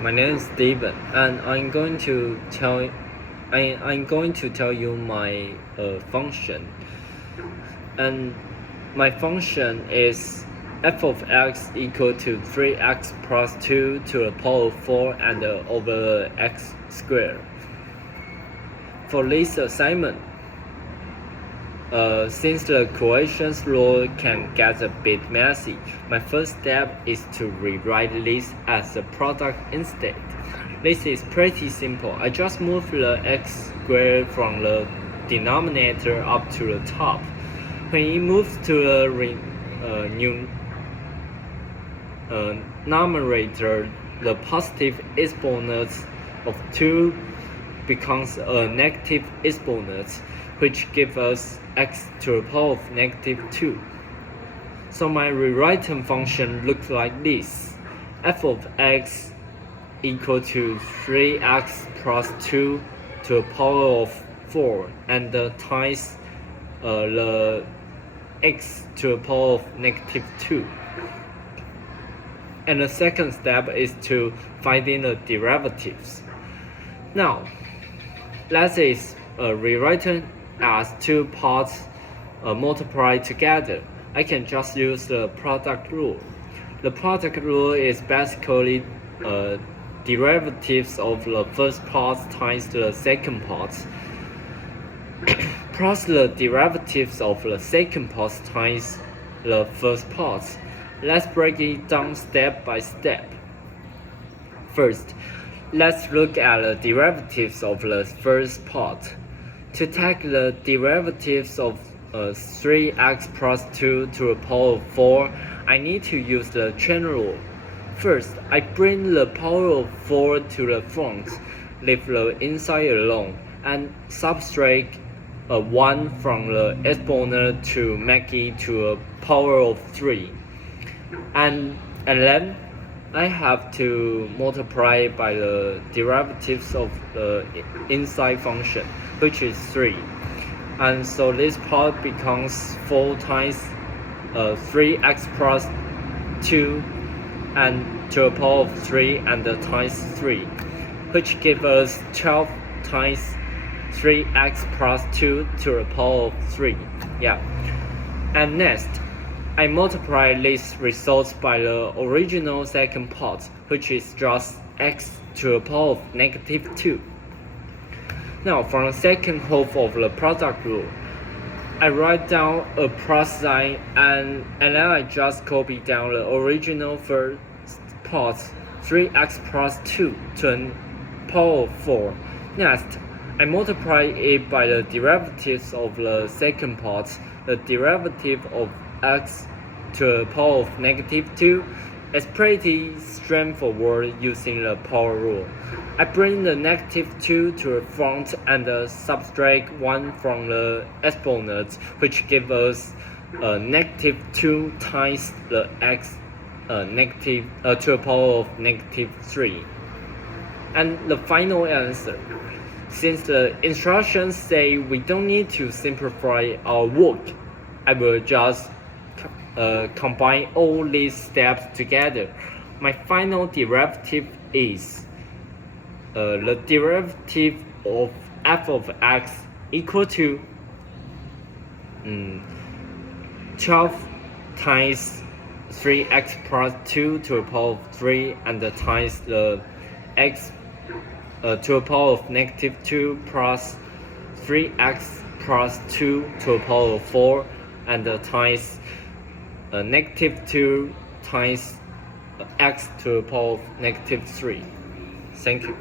My name is Steven, and I'm going to tell you my function. And my function is f of x equal to 3x plus 2 to the power of 4 and over x squared. For this assignment, since the equations rule can get a bit messy, my first step is to rewrite this as a product instead. This is pretty simple. I just move the x squared from the denominator up to the top. When it moves to the numerator, the positive exponent of 2 becomes a negative exponent, which gives us x to the power of negative 2. So my rewritten function looks like this. F of x equal to 3x plus 2 to the power of 4 and times the x to the power of negative 2. And the second step is to finding the derivatives. Now, that is rewritten as two parts multiplied together. I can just use the product rule. The product rule is basically derivatives of the first part times the second part plus the derivatives of the second part times the first part. Let's break it down step by step. First, let's look at the derivatives of the first part. To take the derivatives of 3x plus 2 to the power of 4, I need to use the chain rule. First, I bring the power of 4 to the front, leave the inside alone, and subtract 1 from the exponent to make it to a power of 3. And then I have to multiply by the derivatives of the inside function, which is 3. And so this part becomes 4 times 3x plus 2 and to the power of 3 and times 3, which gives us 12 times 3x plus 2 to the power of 3. And next, I multiply these results by the original second part, which is just x to the power of negative 2. Now, from the second half of the product rule, I write down a plus sign and then I just copy down the original first part, 3x plus 2 to the power of 4. Next, I multiply it by the derivatives of the second part, the derivative of x to the power of negative 2. It's pretty straightforward using the power rule. I bring the negative 2 to the front and subtract 1 from the exponent, which gives us negative 2 times the x to the power of negative 3. And the final answer. Since the instructions say we don't need to simplify our work, I will just combine all these steps together. My final derivative is the derivative of f of x equal to 12 times 3x plus 2 to the power of 3 and times the x to the power of negative 2 plus 3x plus 2 to the power of 4 and times negative 2 times x to the power of negative 3. Thank you.